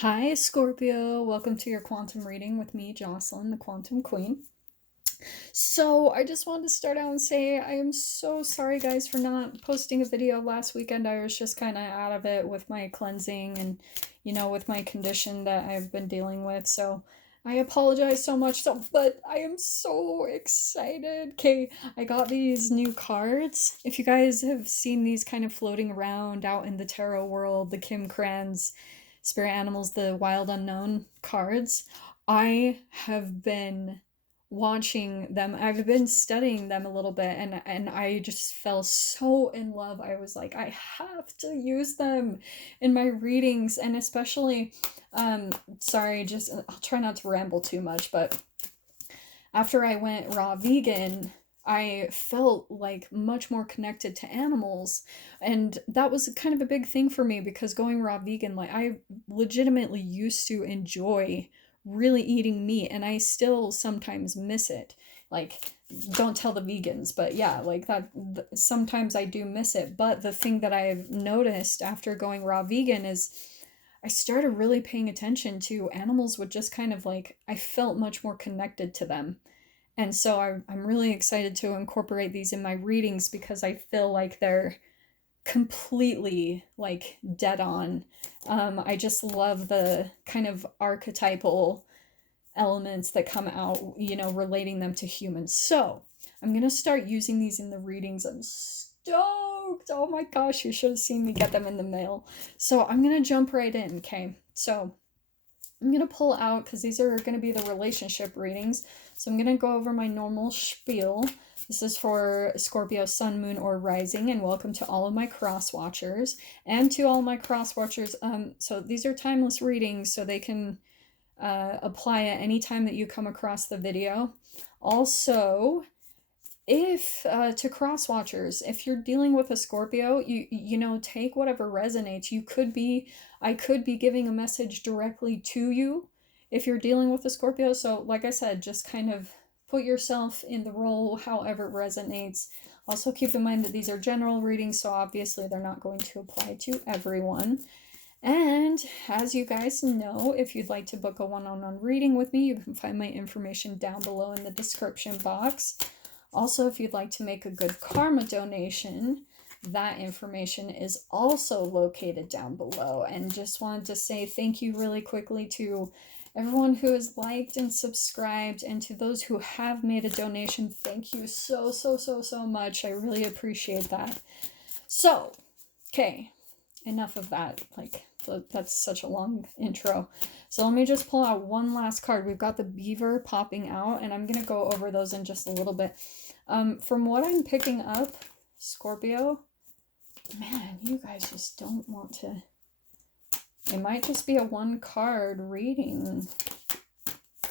Hi, Scorpio. Welcome to your quantum reading with me, Jocelyn, the Quantum Queen. So, I just wanted to start out and say I am so sorry, guys, for not posting a video last weekend. I was just kind of out of it with my cleansing and, with my condition that I've been dealing with. So, I apologize so much. But I am so excited. Okay, I got these new cards. If you guys have seen these kind of floating around out in the tarot world, the Kranz Spirit Animals, the Wild Unknown cards, I have been watching them. I've been studying them a little bit, and I just fell so in love. I was like, I have to use them in my readings, and especially sorry, just I'll try not to ramble too much, but after I went raw vegan, I felt like much more connected to animals. And that was kind of a big thing for me because going raw vegan, like I legitimately used to enjoy really eating meat and I still sometimes miss it. Like, don't tell the vegans, but yeah, like that sometimes I do miss it. But the thing that I've noticed after going raw vegan is I started really paying attention to animals with just kind of like, I felt much more connected to them. And so I'm really excited to incorporate these in my readings because I feel like they're completely like dead on. I just love the kind of archetypal elements that come out, relating them to humans. So I'm going to start using these in the readings. I'm stoked. Oh my gosh, you should have seen me get them in the mail. So I'm going to jump right in, okay? So I'm going to pull out, because these are going to be the relationship readings. So I'm going to go over my normal spiel. This is for Scorpio, Sun, Moon, or Rising, and welcome to all of my cross watchers. And to all my cross watchers, so these are timeless readings, so they can apply at any time that you come across the video. Also, if to cross watchers, if you're dealing with a Scorpio, take whatever resonates. I could be giving a message directly to you if you're dealing with a Scorpio. So like I said, just kind of put yourself in the role however it resonates. Also keep in mind that these are general readings, so obviously they're not going to apply to everyone. And as you guys know, if you'd like to book a one-on-one reading with me, you can find my information down below in the description box. Also, if you'd like to make a good karma donation, that information is also located down below. And just wanted to say thank you really quickly to everyone who has liked and subscribed, and to those who have made a donation. Thank you so much. I really appreciate that. So, okay, enough of that. Like, that's such a long intro. So let me just pull out one last card. We've got the beaver popping out, and I'm going to go over those in just a little bit. From what I'm picking up, Scorpio, man, you guys just don't want to. It might just be a one card reading.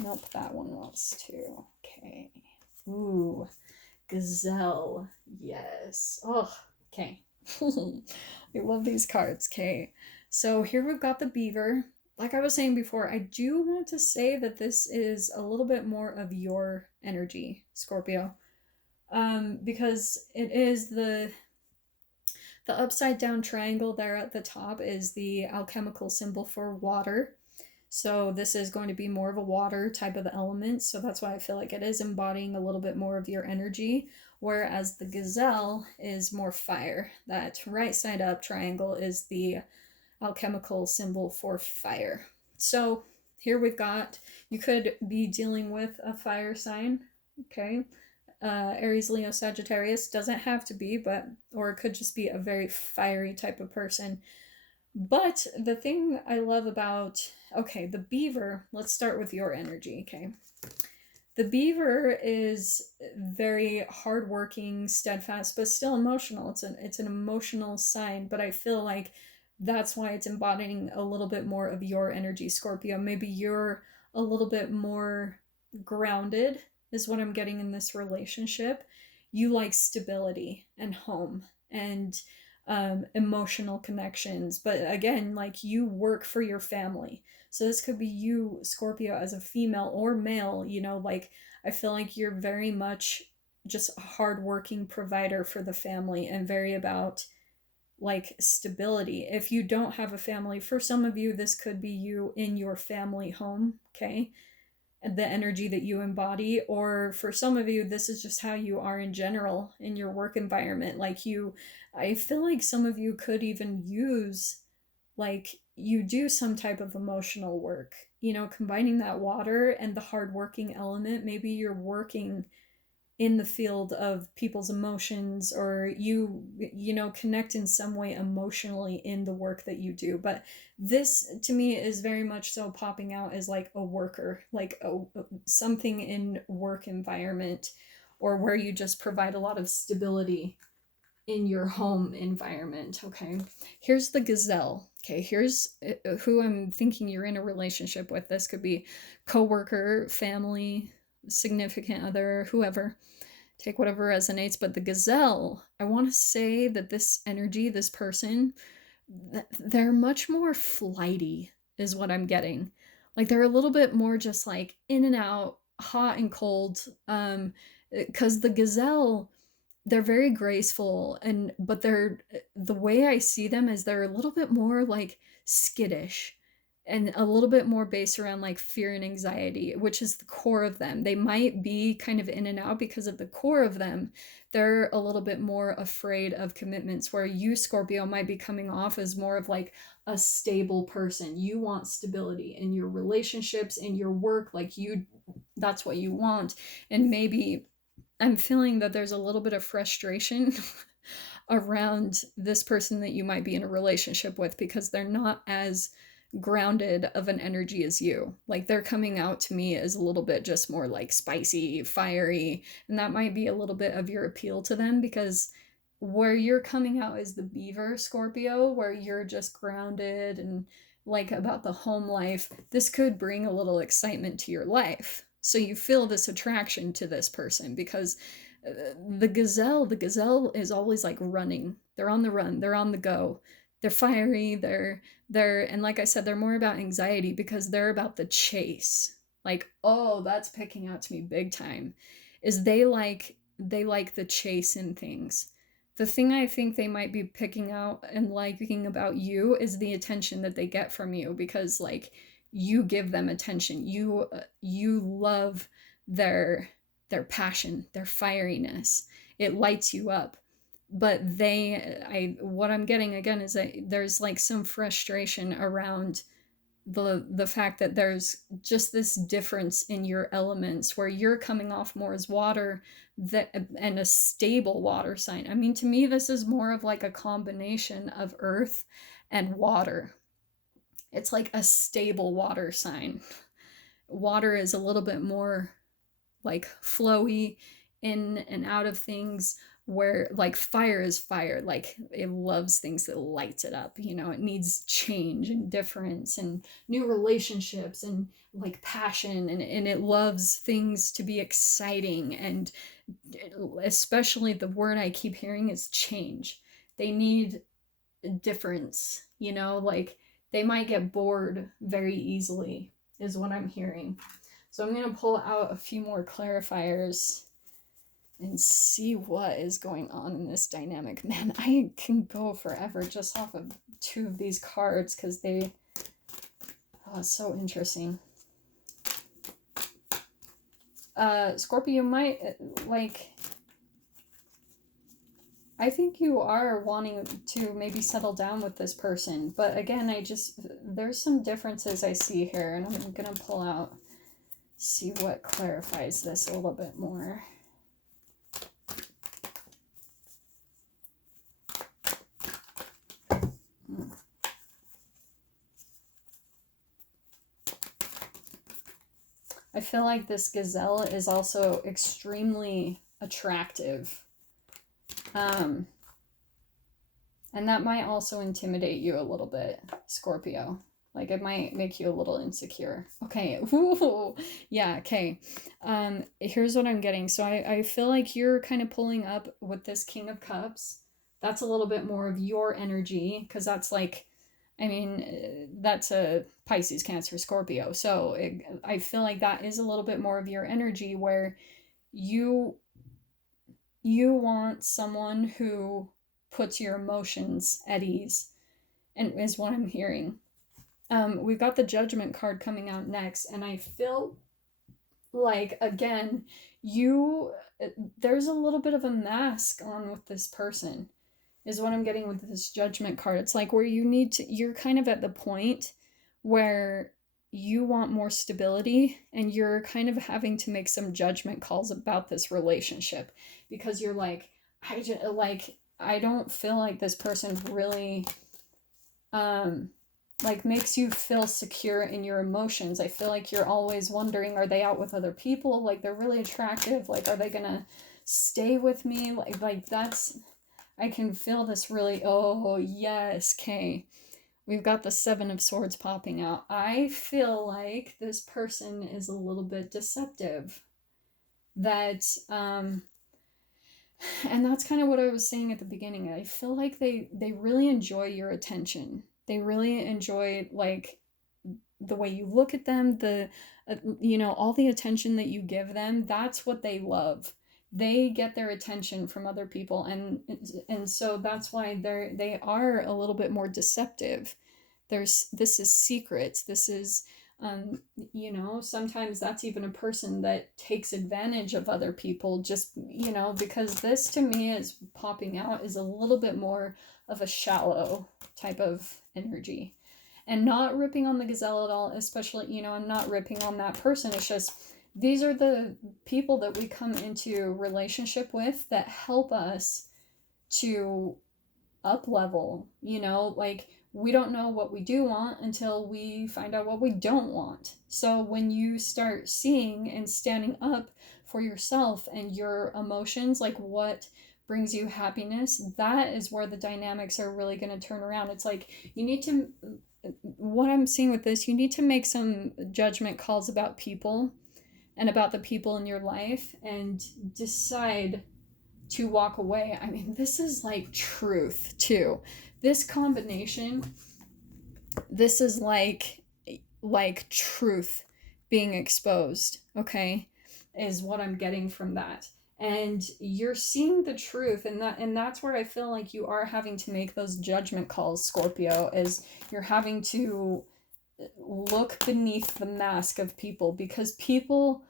Nope, that one wants to. Okay. Ooh, gazelle. Yes. Oh, okay. I love these cards. Okay. So here we've got the beaver. Like I was saying before, I do want to say that this is a little bit more of your energy, Scorpio. Because it is the upside down triangle there at the top is the alchemical symbol for water. So this is going to be more of a water type of element. So that's why I feel like it is embodying a little bit more of your energy. Whereas the gazelle is more fire. That right side up triangle is the alchemical symbol for fire. So here we've got, you could be dealing with a fire sign, okay? Aries, Leo, Sagittarius, doesn't have to be, but, or it could just be a very fiery type of person. But the thing I love about, okay, the beaver, let's start with your energy, okay? The beaver is very hardworking, steadfast, but still emotional. It's an emotional sign, but I feel like that's why it's embodying a little bit more of your energy, Scorpio. Maybe you're a little bit more grounded, is what I'm getting in this relationship. You like stability and home and emotional connections. But again, like, you work for your family. So this could be you, Scorpio, as a female or male, like, I feel like you're very much just a hardworking provider for the family and very about like stability. If you don't have a family, for some of you, this could be you in your family home, okay? The energy that you embody. Or for some of you, this is just how you are in general in your work environment. Like I feel like some of you could even use, like, you do some type of emotional work, combining that water and the hardworking element. Maybe you're working in the field of people's emotions, or connect in some way emotionally in the work that you do. But this to me is very much so popping out as like a worker, like something in work environment, or where you just provide a lot of stability in your home environment. Okay, here's the gazelle. Okay, here's who I'm thinking you're in a relationship with. This could be coworker, family, significant other, whoever. Take whatever resonates. But the gazelle, I want to say that this energy, this person, they're much more flighty is what I'm getting. Like they're a little bit more just like in and out, hot and cold. Because the gazelle, they're very graceful, but the way I see them is they're a little bit more like skittish, and a little bit more based around like fear and anxiety, which is the core of them. They might be kind of in and out because of the core of them. They're a little bit more afraid of commitments, where you, Scorpio, might be coming off as more of like a stable person. You want stability in your relationships, in your work, like that's what you want. And maybe I'm feeling that there's a little bit of frustration around this person that you might be in a relationship with, because they're not as grounded of an energy as you. Like they're coming out to me as a little bit just more like spicy, fiery, and that might be a little bit of your appeal to them, because where you're coming out as the beaver, Scorpio, where you're just grounded and like about the home life, this could bring a little excitement to your life. So you feel this attraction to this person, because the gazelle is always like running. They're on the run, they're on the go, they're fiery, they're and like I said, they're more about anxiety because they're about the chase. Like, oh, that's picking out to me big time, is they like the chase in things. The thing I think they might be picking out and liking about you is the attention that they get from you, because like you give them attention. You love their passion, their fieriness. It lights you up. But what I'm getting again is that there's like some frustration around the fact that there's just this difference in your elements, where you're coming off more as water, and a stable water sign. I mean, to me, this is more of like a combination of earth and water. It's like a stable water sign. Water is a little bit more like flowy in and out of things, where like fire is fire. Like it loves things that lights it up. It needs change and difference and new relationships and like passion, and it loves things to be exciting. And especially the word I keep hearing is change. They need difference, like they might get bored very easily is what I'm hearing. So I'm going to pull out a few more clarifiers and see what is going on in this dynamic. Man, I can go forever just off of two of these cards, because it's so interesting. Scorpio, might, like, I think you are wanting to maybe settle down with this person. But again, there's some differences I see here, and I'm going to pull out, see what clarifies this a little bit more. I feel like this gazelle is also extremely attractive. And that might also intimidate you a little bit, Scorpio. Like it might make you a little insecure. Okay. Ooh. Yeah. Okay. Here's what I'm getting. So I feel like you're kind of pulling up with this King of Cups. That's a little bit more of your energy, because that's like, I mean, that's a Pisces, Cancer, Scorpio. So I feel like that is a little bit more of your energy, where you want someone who puts your emotions at ease, and is what I'm hearing. We've got the Judgment card coming out next, and I feel like, again, there's a little bit of a mask on with this person, is what I'm getting with this Judgment card. It's like where you're kind of at the point where you want more stability, and you're kind of having to make some judgment calls about this relationship, because you're like, I don't feel like this person really like makes you feel secure in your emotions. I feel like you're always wondering, are they out with other people? Like, they're really attractive. Like, are they gonna stay with me? Like that's, I can feel this really, oh yes, okay. We've got the Seven of Swords popping out. I feel like this person is a little bit deceptive. That, and that's kind of what I was saying at the beginning. I feel like they really enjoy your attention. They really enjoy, like, the way you look at them, all the attention that you give them. That's what they love. They get their attention from other people, and so that's why they are a little bit more deceptive. This is secrets. This is, sometimes that's even a person that takes advantage of other people, just, because this to me is popping out is a little bit more of a shallow type of energy. And not ripping on the gazelle at all, especially, I'm not ripping on that person. It's just, these are the people that we come into relationship with that help us to up level, like, we don't know what we do want until we find out what we don't want. So when you start seeing and standing up for yourself and your emotions, like what brings you happiness, that is where the dynamics are really going to turn around. It's like, what I'm seeing with this, you need to make some judgment calls about people and about the people in your life, and decide to walk away. I mean, this is like truth too. This combination, this is like truth being exposed, okay, is what I'm getting from that. And you're seeing the truth, and that's where I feel like you are having to make those judgment calls, Scorpio, is you're having to look beneath the mask of people, because people,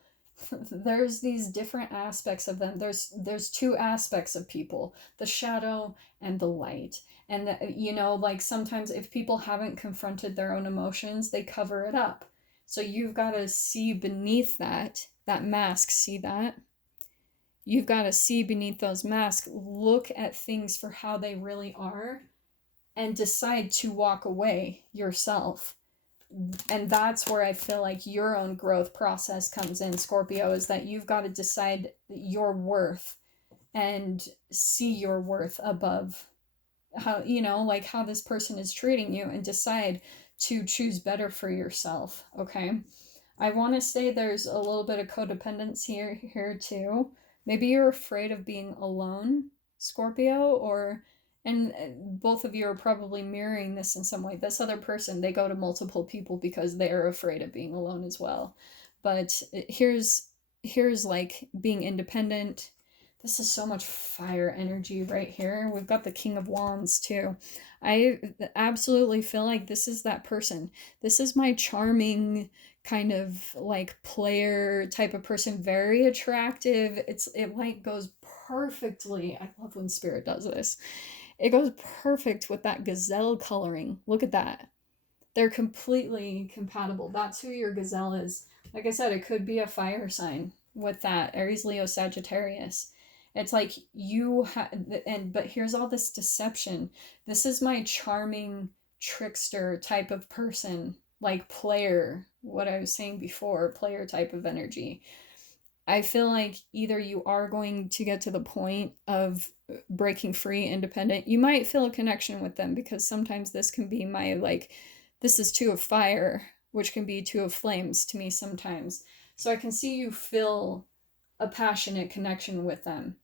there's these different aspects of them. There's two aspects of people, the shadow and the light. And like, sometimes if people haven't confronted their own emotions, they cover it up. So you've got to see beneath that mask. See that? You've got to see beneath those masks, look at things for how they really are, and decide to walk away yourself. And that's where I feel like your own growth process comes in, Scorpio, is that you've got to decide your worth and see your worth above how, like how this person is treating you, and decide to choose better for yourself. Okay. I want to say there's a little bit of codependence here too. Maybe you're afraid of being alone, Scorpio, and both of you are probably mirroring this in some way. This other person, they go to multiple people because they're afraid of being alone as well. But here's like being independent. This is so much fire energy right here. We've got the King of Wands too. I absolutely feel like this is that person. This is my charming kind of like player type of person, very attractive. It like goes perfectly. I love when Spirit does this. It goes perfect with that gazelle coloring. Look at that. They're completely compatible. That's who your gazelle is. Like I said, it could be a fire sign with that Aries, Leo, Sagittarius. It's like but here's all this deception. This is my charming trickster type of person, like player, what I was saying before, player type of energy. I feel like either you are going to get to the point of breaking free, independent. You might feel a connection with them, because sometimes this can be my, like, this is two of fire, which can be two of flames to me sometimes. So I can see you feel a passionate connection with them.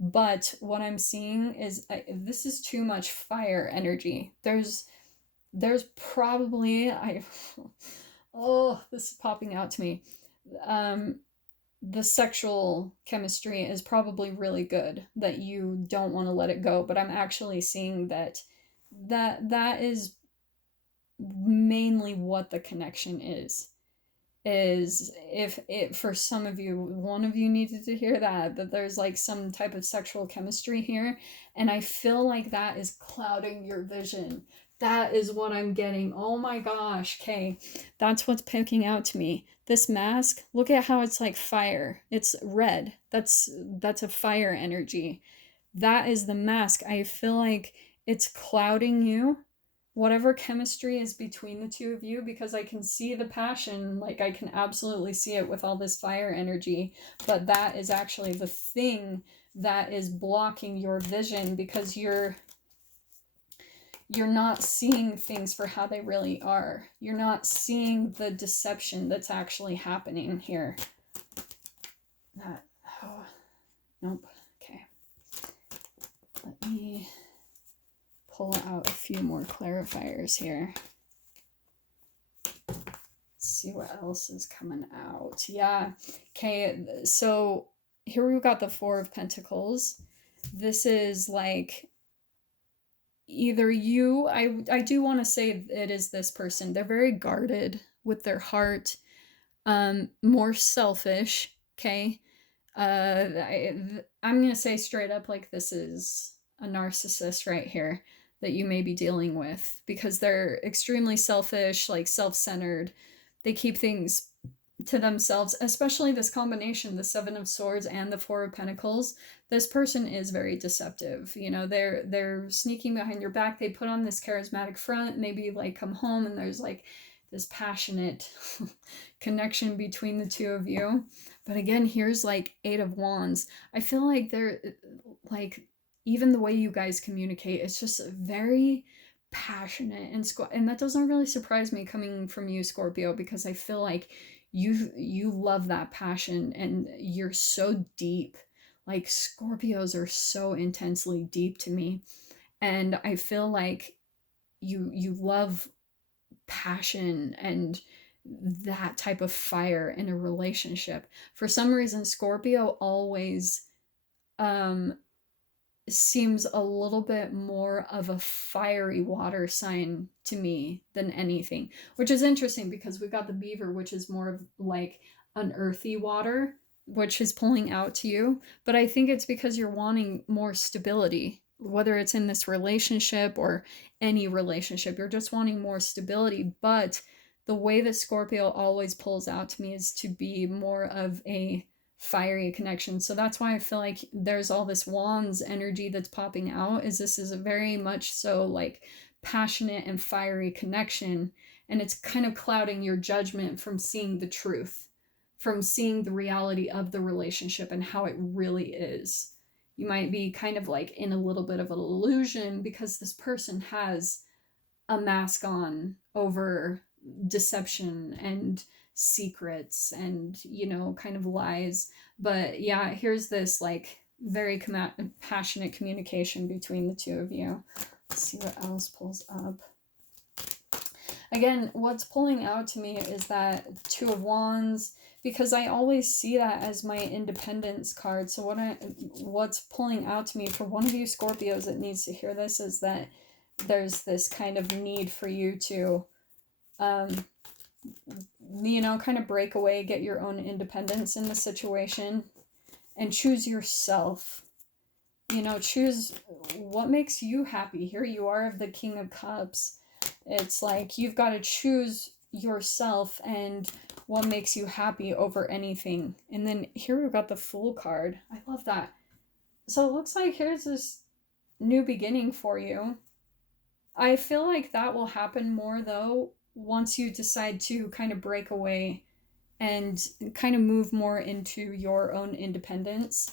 But what I'm seeing is this is too much fire energy. There's probably, oh, this is popping out to me. the sexual chemistry is probably really good, that you don't want to let it go, but I'm actually seeing that is mainly what the connection is if it, for some of you, one of you needed to hear that there's like some type of sexual chemistry here, and I feel like that is clouding your vision. That is what I'm getting. Oh my gosh. Okay, that's what's picking out to me. This mask, look at how it's like fire. It's red. That's a fire energy. That is the mask. I feel like it's clouding you, whatever chemistry is between the two of you, because I can see the passion, like I can absolutely see it with all this fire energy, but that is actually the thing that is blocking your vision, because you're not seeing things for how they really are. You're not seeing the deception that's actually happening here. That, oh, nope. Okay. Let me pull out a few more clarifiers here. Let's see what else is coming out. Yeah. Okay, so here we've got the Four of Pentacles. This is like either you, I do want to say it is this person. They're very guarded with their heart, more selfish, okay? I'm going to say straight up, like, this is a narcissist right here that you may be dealing with, because they're extremely selfish, like self-centered. They keep things to themselves, especially this combination, the Seven of Swords and the Four of Pentacles. This person is very deceptive. You know, they're sneaking behind your back. They put on this charismatic front, maybe like come home and there's like this passionate connection between the two of you. But again, here's like Eight of Wands. I feel like they're like, even the way you guys communicate, it's just very passionate, and that doesn't really surprise me coming from you, Scorpio, because I feel like you love that passion and you're so deep. Like, Scorpios are so intensely deep to me, and I feel like you love passion and that type of fire in a relationship. For some reason, Scorpio always seems a little bit more of a fiery water sign to me than anything, which is interesting because we've got the beaver, which is more of like an earthy water, which is pulling out to you. But I think it's because you're wanting more stability, whether it's in this relationship or any relationship, you're just wanting more stability. But the way that Scorpio always pulls out to me is to be more of a fiery connection. So that's why I feel like there's all this wands energy that's popping out, is this is a very much so like passionate and fiery connection, and it's kind of clouding your judgment from seeing the truth, from seeing the reality of the relationship and how it really is. You might be kind of like in a little bit of an illusion because this person has a mask on over deception and secrets and, you know, kind of lies. But yeah, here's this like very passionate communication between the two of you. Let's see what else pulls up. Again, what's pulling out to me is that Two of Wands, because I always see that as my independence card. So what's pulling out to me for one of you Scorpios that needs to hear this is that there's this kind of need for you to you know, kind of break away, get your own independence in the situation, and choose yourself. You know, choose what makes you happy. Here you are of the King of Cups. It's like you've got to choose yourself and what makes you happy over anything. And then here we've got the Fool card. I love that. So it looks like here's this new beginning for you. I feel like that will happen more though once you decide to kind of break away and kind of move more into your own independence.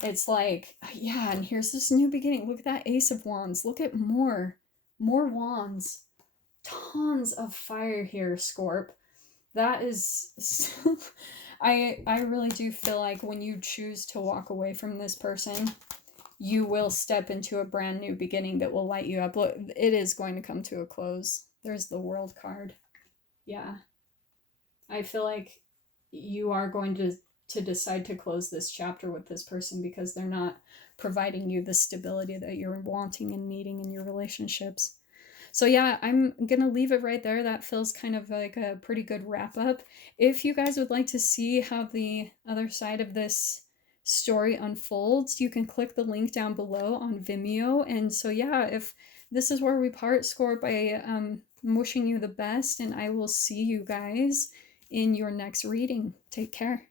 It's like, yeah, and here's this new beginning. Look at that Ace of Wands. Look at more wands. Tons of fire here, Scorp. That is I really do feel like when you choose to walk away from this person, you will step into a brand new beginning that will light you up. Look, it is going to come to a close. There's the World card. Yeah. I feel like you are going to decide to close this chapter with this person because they're not providing you the stability that you're wanting and needing in your relationships. So yeah, I'm gonna leave it right there. That feels kind of like a pretty good wrap up. If you guys would like to see how the other side of this story unfolds, you can click the link down below on Vimeo. And so yeah, if this is where we part, Scorp, I'm wishing you the best, and I will see you guys in your next reading. Take care.